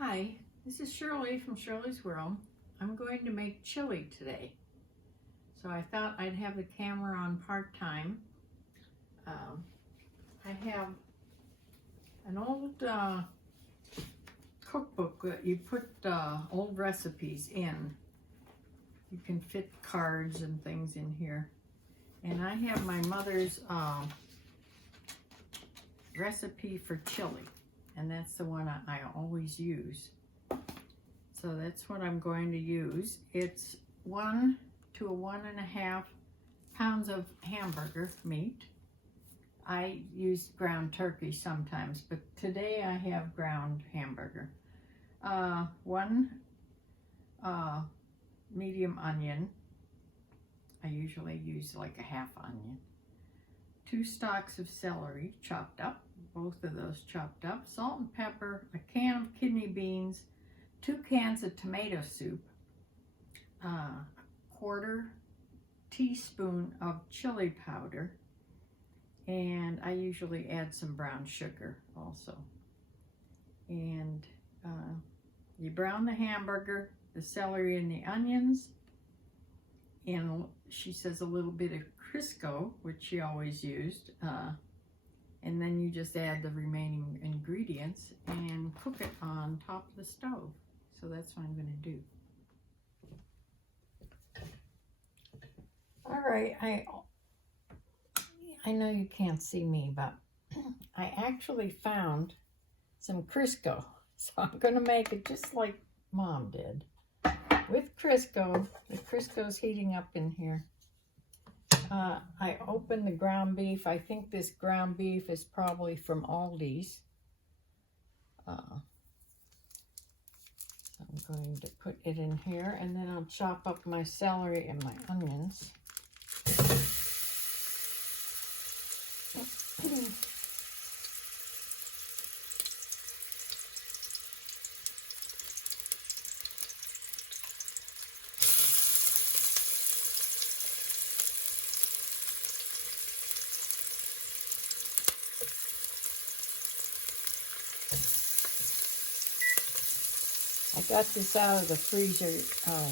Hi, this is Shirley from Shirley's World. I'm going to make chili today. So I thought I'd have the camera on part-time. I have an old cookbook that you put old recipes in. You can fit cards and things in here. And I have my mother's recipe for chili. And that's the one I always use. So that's what I'm going to use. It's 1 to 1.5 pounds of hamburger meat. I use ground turkey sometimes, but today I have ground hamburger. 1 medium onion. I usually use like a half onion. 2 stalks of celery chopped up, both of those chopped up, salt and pepper, a can of kidney beans, 2 cans of tomato soup, a 1/4 teaspoon of chili powder, and I usually add some brown sugar also. And you brown the hamburger, the celery, and the onions, and she says a little bit of Crisco, which she always used, and then you just add the remaining ingredients and cook it on top of the stove. So that's what I'm going to do. All right, I know you can't see me, but I actually found some Crisco. So I'm going to make it just like Mom did with Crisco. The Crisco's heating up in here. I opened the ground beef. I think this ground beef is probably from Aldi's. I'm going to put it in here, and then I'll chop up my celery and my onions. I got this out of the freezer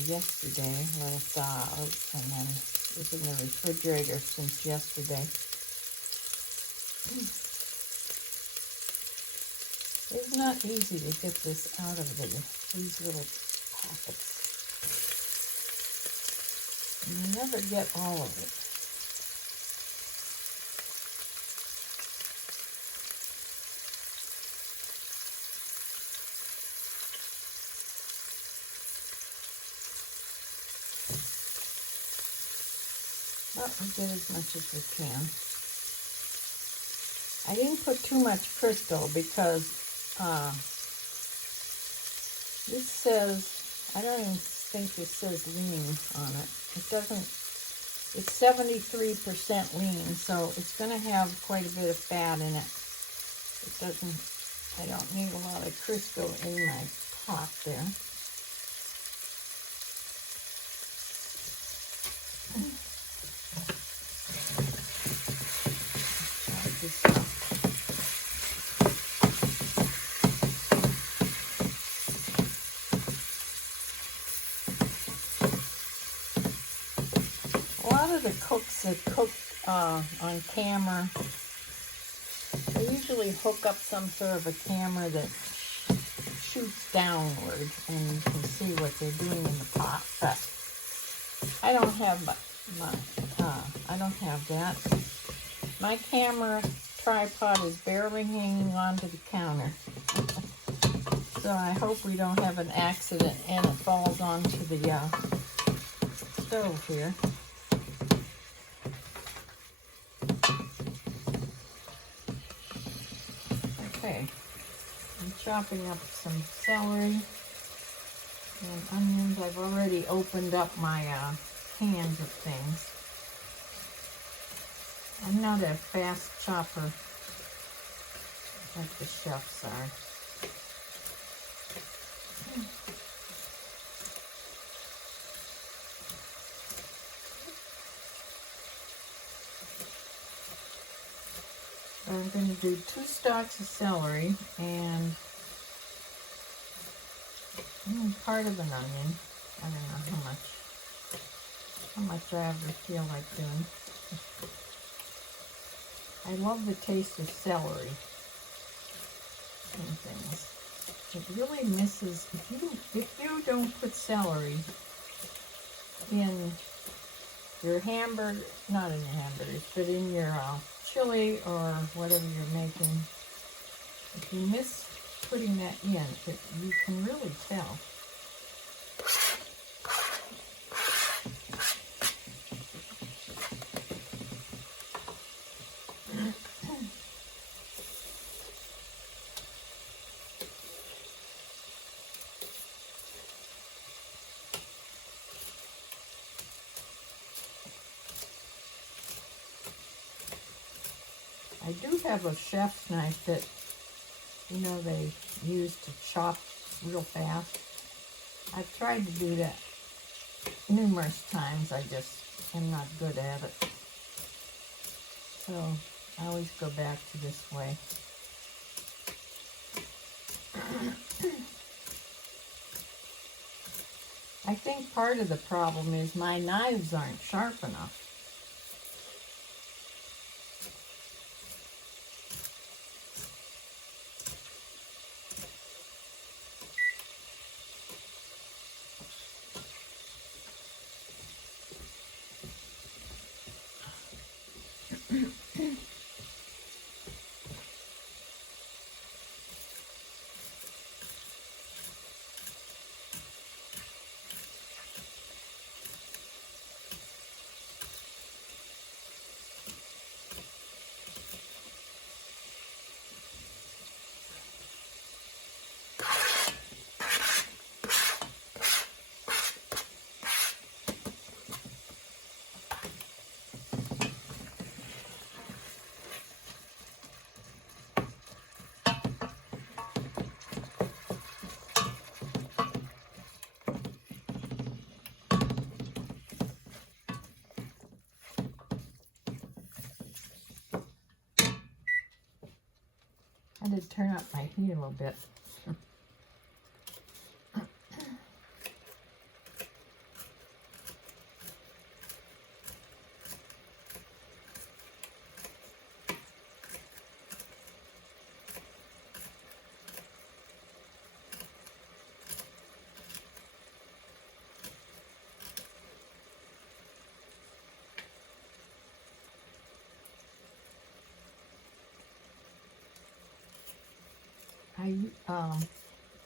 yesterday, let it thaw out, and then it was in the refrigerator since yesterday. It's not easy to get this out of these little packets. And you never get all of it. But we get as much as we can. I didn't put too much Crisco because this says, I don't even think this says lean on it. It doesn't, it's 73% lean, so it's going to have quite a bit of fat in it. It doesn't, I don't need a lot of Crisco in my pot there. A lot of the cooks that cook on camera, they usually hook up some sort of a camera that shoots downward, and you can see what they're doing in the pot. But I don't have I don't have that. My camera tripod is barely hanging onto the counter. So I hope we don't have an accident and it falls onto the stove here. Okay, I'm chopping up some celery and onions. I've already opened up my cans of things. I'm not a fast chopper like the chefs are. I'm going to do 2 stalks of celery and part of an onion. I don't know how much I ever feel like doing. I love the taste of celery and things. It really misses, if you don't put celery in your hamburger, not in your hamburgers, but in your chili or whatever you're making, if you miss putting that in, you can really tell. I do have a chef's knife that, you know, they use to chop real fast. I've tried to do that numerous times. I just am not good at it. So I always go back to this way. I think part of the problem is my knives aren't sharp enough. I did turn up my heat a little bit.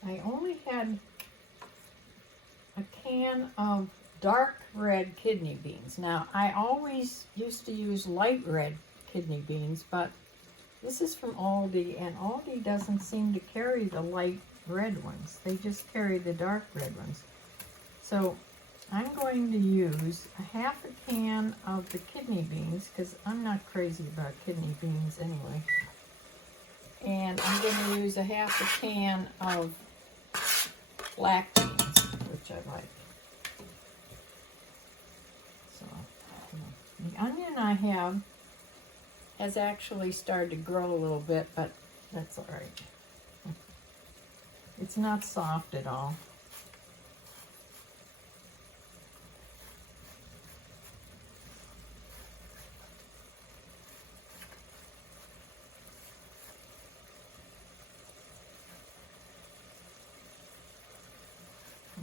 I only had a can of dark red kidney beans. Now, I always used to use light red kidney beans, but this is from Aldi, and Aldi doesn't seem to carry the light red ones. They just carry the dark red ones. So I'm going to use a half a can of the kidney beans, because I'm not crazy about kidney beans anyway. And I'm going to use a half a can of black beans, which I like. So, the onion I have has actually started to grow a little bit, but that's all right. It's not soft at all.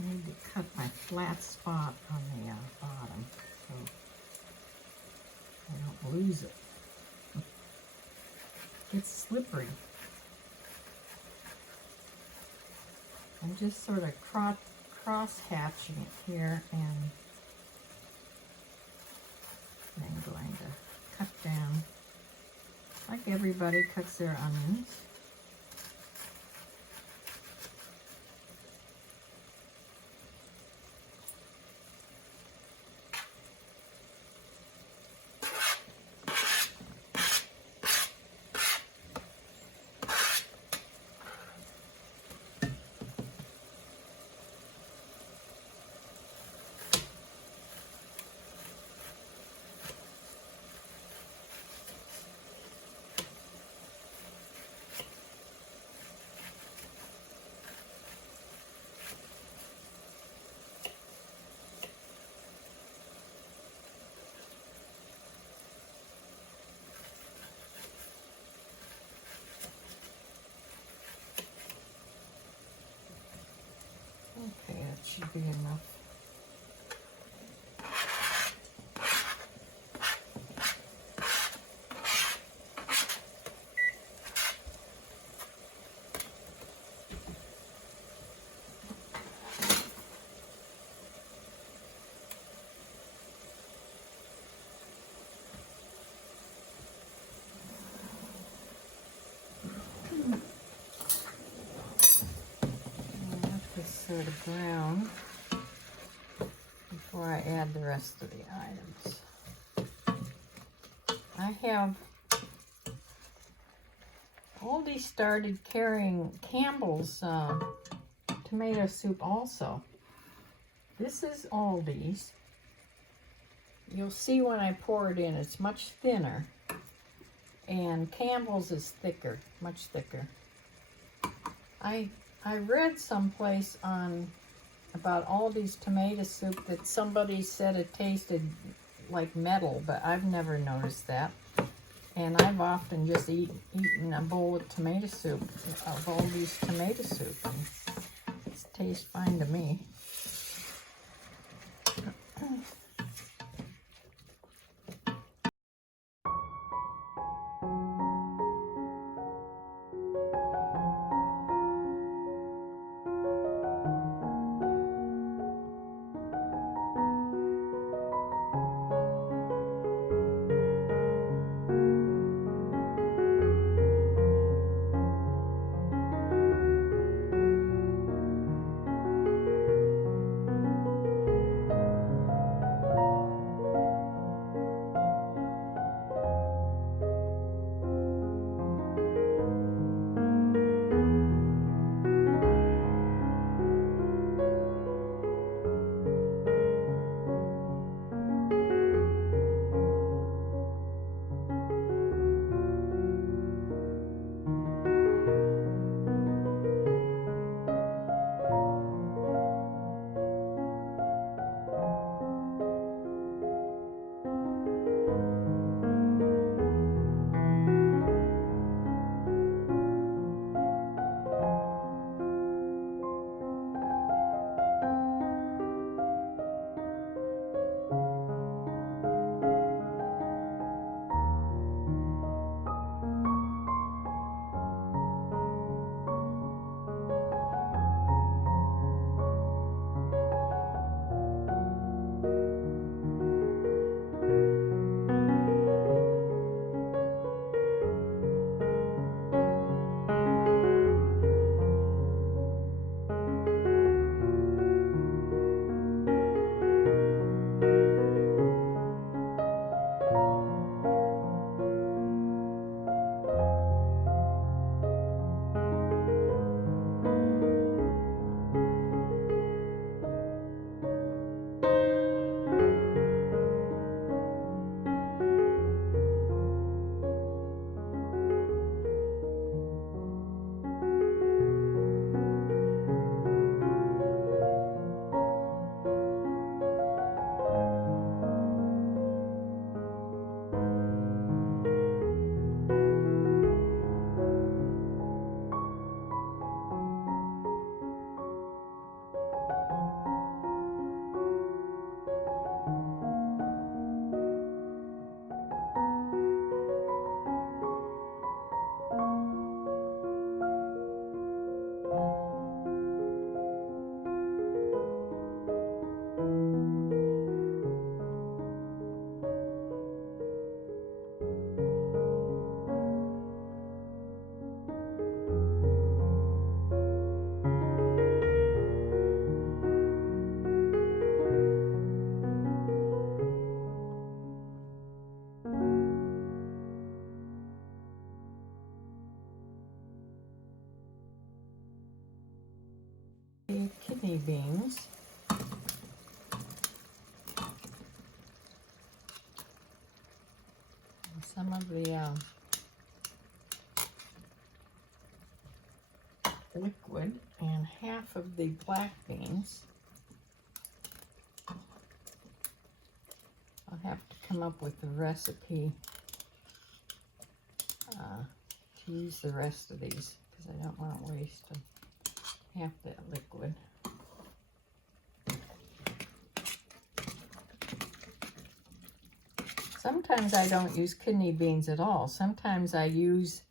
I need to cut my flat spot on the bottom so I don't lose it. It's slippery. I'm just sort of cross-hatching it here, and then going to cut down like everybody cuts their onions. should be enough. Sort of brown before I add the rest of the items. I have Aldi started carrying Campbell's tomato soup also. This is Aldi's. You'll see when I pour it in, it's much thinner, and Campbell's is thicker, much thicker. I read someplace about Aldi's tomato soup that somebody said it tasted like metal, but I've never noticed that. And I've often just eaten a bowl of tomato soup, of Aldi's tomato soup, and it tastes fine to me. Kidney beans. Some of the liquid and half of the black beans. I'll have to come up with the recipe to use the rest of these because I don't want to waste half that liquid. Sometimes I don't use kidney beans at all. Sometimes I use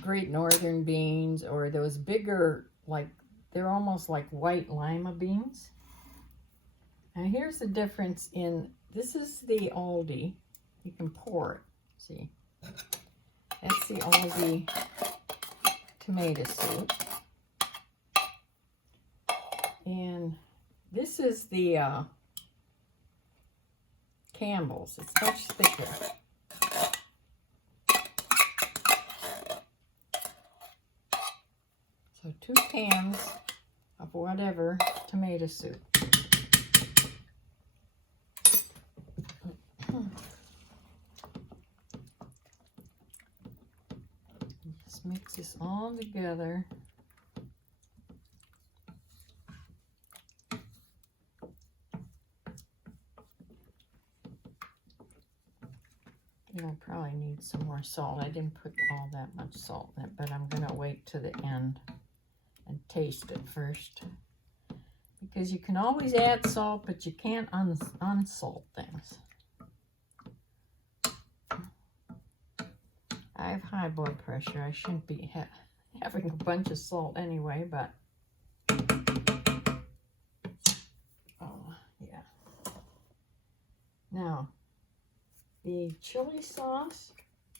Great Northern beans, or those bigger, like, they're almost like white lima beans. Now here's the difference in, this is the Aldi. You can pour it, see. That's the Aldi tomato soup. And this is the Campbell's. It's much thicker. So 2 cans of whatever tomato soup. Just mix this all together. I probably need some more salt. I didn't put all that much salt in it, but I'm going to wait to the end and taste it first. Because you can always add salt, but you can't unsalt things. I have high blood pressure. I shouldn't be having a bunch of salt anyway, but oh, yeah. Now, the chili sauce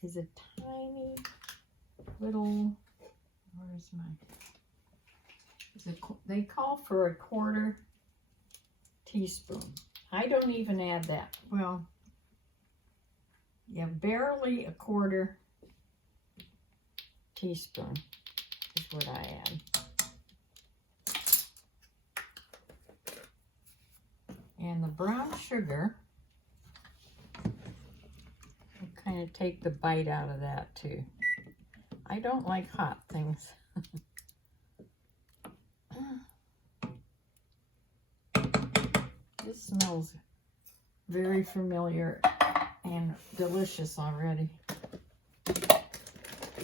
is a tiny little, where's my, they call for a 1/4 teaspoon. I don't even add that. Well, yeah, barely a 1/4 teaspoon is what I add. And the brown sugar, kind of take the bite out of that too. I don't like hot things. This smells very familiar and delicious already.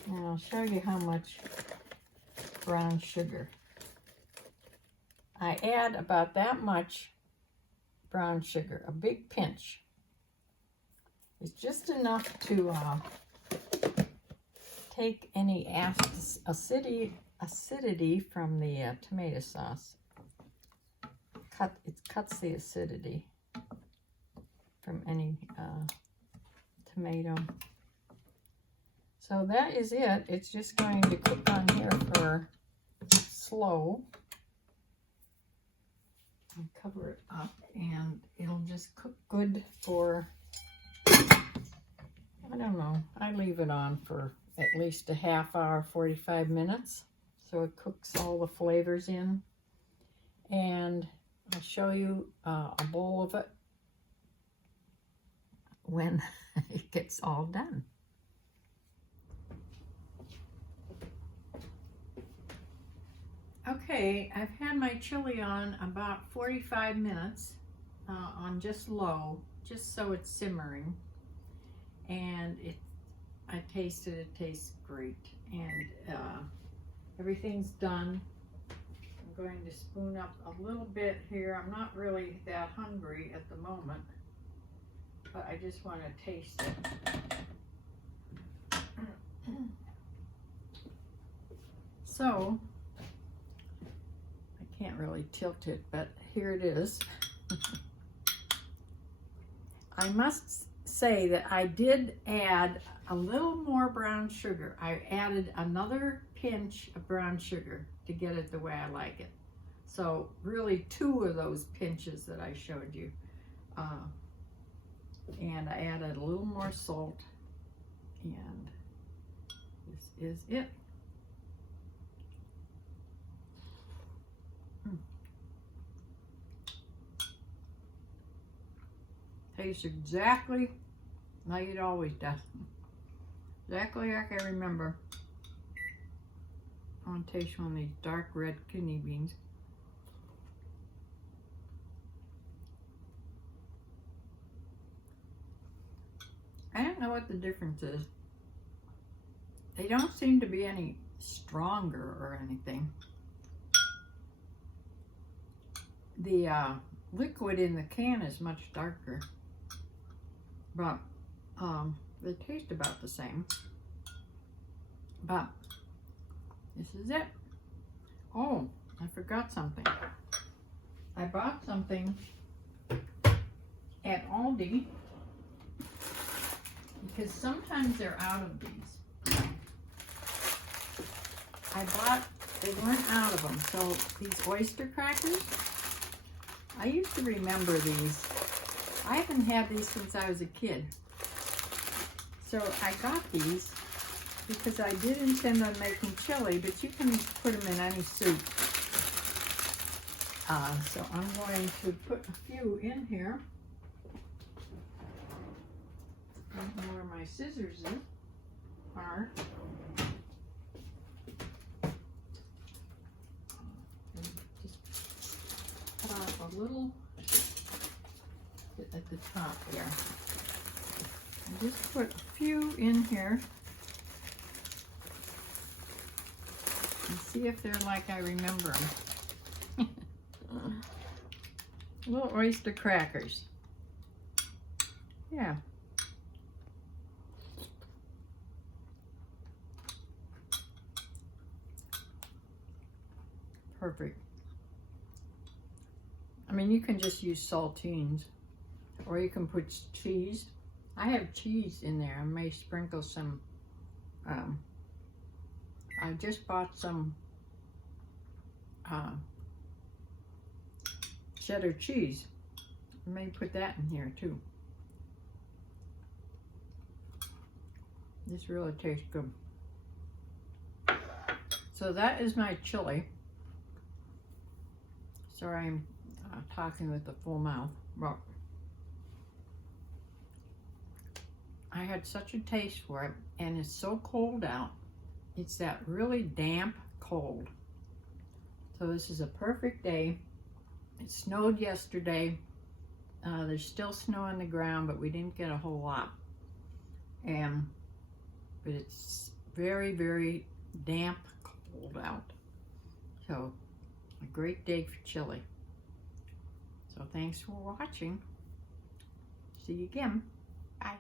Now I'll show you how much brown sugar. I add about that much brown sugar, a big pinch. It's just enough to take any acidity from the tomato sauce. It cuts the acidity from any tomato. So that is it. It's just going to cook on here for slow. And cover it up, and it'll just cook good for, I don't know, I leave it on for at least a half hour, 45 minutes. So it cooks all the flavors in. And I'll show you a bowl of it when it gets all done. Okay, I've had my chili on about 45 minutes on just low, just so it's simmering. And I tasted it, tastes great. And everything's done. I'm going to spoon up a little bit here. I'm not really that hungry at the moment, but I just want to taste it. So, I can't really tilt it, but here it is. I must say that I did add a little more brown sugar. I added another pinch of brown sugar to get it the way I like it. So really 2 of those pinches that I showed you. And I added a little more salt, and this is it. Tastes exactly like it always does. Exactly like I remember. I want to taste one of these dark red kidney beans. I don't know what the difference is. They don't seem to be any stronger or anything. The liquid in the can is much darker. but they taste about the same. But this is it. Oh, I forgot something. I bought something at Aldi because sometimes they're out of these. They weren't out of them. So these oyster crackers, I used to remember these. I haven't had these since I was a kid. So I got these because I did intend on making chili, but you can put them in any soup. So I'm going to put a few in here. I don't know where my scissors are. Just cut off a little bit at the top there. And just put a few in here and see if they're like I remember them. Little oyster crackers. Yeah. Perfect. I mean, you can just use saltines, or you can put cheese. I have cheese in there. I may sprinkle some. I just bought some cheddar cheese. I may put that in here too. This really tastes good. So that is my chili. Sorry, I'm talking with a full mouth, but I had such a taste for it, and it's so cold out. It's that really damp cold. So this is a perfect day. It snowed yesterday. There's still snow on the ground, but we didn't get a whole lot. But it's very, very damp cold out. So a great day for chili. So thanks for watching. See you again. Bye.